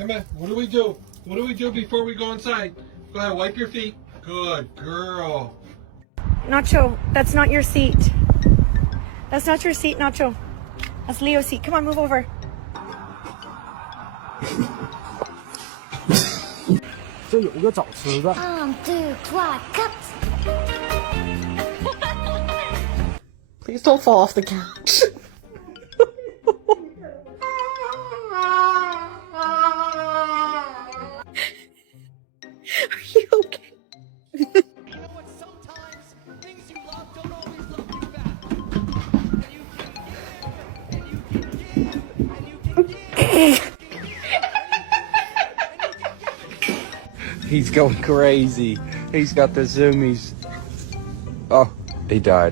Come on. What do we do? What do we do before we go inside? Go ahead, wipe your feet. Good girl. Nacho, that's not your seat. That's not your seat, Nacho. That's Leo's seat. Come on, move over. Please don't fall off the couch. Are you okay? He's going crazy. He's got the zoomies. Oh, he died.